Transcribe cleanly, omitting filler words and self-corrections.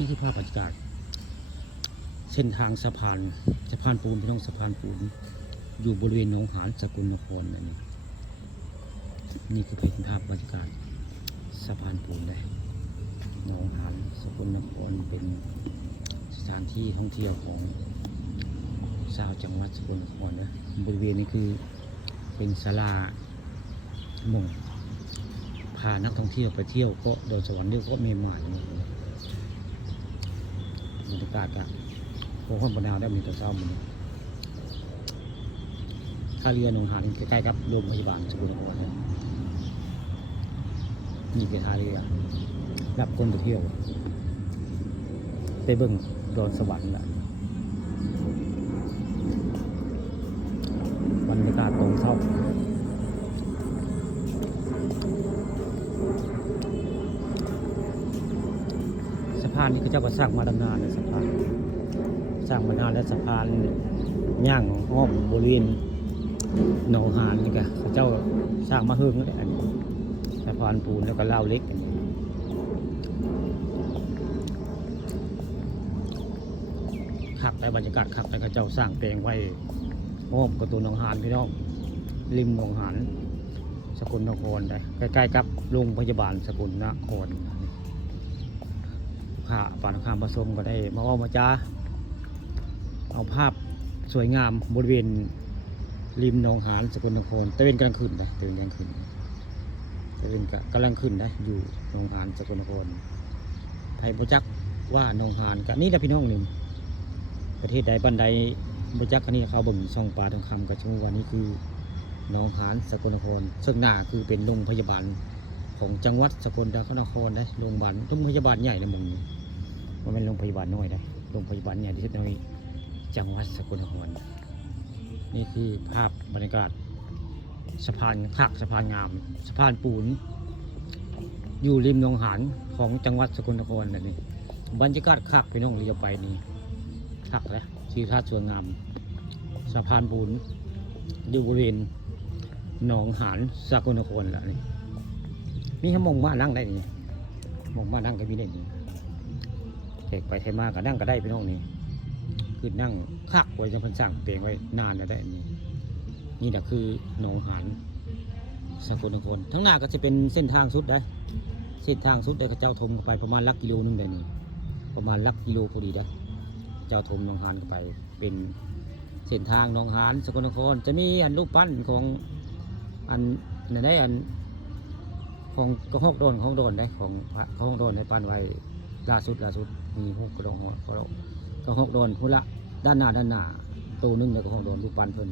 นี่คือภาพบรรยากาศเส้นทางสะพานปูนพี่น้องสะพานปูนอยู่บริเวณหนองหานสกลนครนี่คือเป็นภาพบรรยากาศสะพานปูนเลยหนองหานสกลนครเป็นสถานที่ท่องเที่ยวของชาวจังหวัดสกลนครนะบริเวณนี้คือเป็นศาลาหม่งพานักท่องเที่ยวไปเที่ยวก็โดยสวรรค์เรียกว่าเมหม่นี่บรรยากาศกับโค้งบรรดาได้มีตัวเศร้ามันท่าเรือหนองหานใกล้ๆกับโรงพยาบาลสกลนครนี่คือท่าเรือรับคนไปเที่ยวไปเบิ่งดอนสวรรค์ละบรรยากาศตรงเศร้าสะพานนี้ก็เจ้าก็สร้างมาดำนานเลยสะพานสร้างมานานและสะพานย่างอ้อมบริเวณหนองหานนี่ก็เจ้าสร้างมาเฮิงเลยอันนี้สะพานปูนแล้วก็เล่าเล็กอันนี้ขักแต่บรรยากาศขักแต่ก็เจ้าสร้างแปลงไว้อ้อมกับตัวหนองหานพี่น้องริมหนองหานสกลนครได้ใกล้ๆกับโรงพยาบาลสกลนครข้าป่านข้ามผสมก็ได้มาว่ามาจ้าเอาภาพสวยงามบริเวณริมหนองหานสกลนครตะเวนกำลังขึ้นได้ตะเวนกำลังขึ้นตะเวนกำลังขึ้นได้อยู่หนองหานสกลนครไทยบุจักว่าหนองหานกับนี่แหละพี่น้องหนึ่งประเทศใดบ้านใดบุจักกันนี่เขาบ่งช่องปลาทองคำกับชมวันนี้คือหนองหานสกลนครซึ่งหน้าคือเป็นโรงพยาบาลของจังหวัดสกลนครได้โรงพยาบาลใหญ่ในเมืองนี้มันเป็นโรงพยาบาลน้อยได้โรงพยาบาลใหญ่ที่สุดในจังหวัดสกลนครนี่คือภาพบรรยากาศสะพานขักสะพานงามสะพานปูนอยู่ริมหนองหานของจังหวัดสกลนครนี่บรรยากาศขักไปน้องเรียไปนี่ขักแล้วชีทัศน์สวยงามสะพานปูนอยู่บริเวณหนองหานสกลนครแล้วนี่ให้มองมานั่งได้นี่มองมานั่งก็มีได้นี่เทกไปเทมาก็นั่งก็ได้พี่น้องนี่คือนั่งคักไว้จะพันสั่งเปลงไว้นานแล้วได้นี่แหละคือหนองหานสกลนครทั้งหน้าก็จะเป็นเส้นทางสุดได้เส้นทางสุดได้เขาเจ้าทมไปประมาณลักกิโลนึงได้นี่ประมาณลักกิโลพอดีได้เจ้าทมหนองหานไปเป็นเส้นทางหนองหานสกลนครจะมีอันรูปปั้นของอันนั่นได้อันของกระหอกโดนได้ของกระหอกโดนในปั้นไว้ล่าสุดมีหกกระหอกโดนพุ่นละด้านหน้าตัวนึงในกระหอกโดนรูปปั้นเพิ่น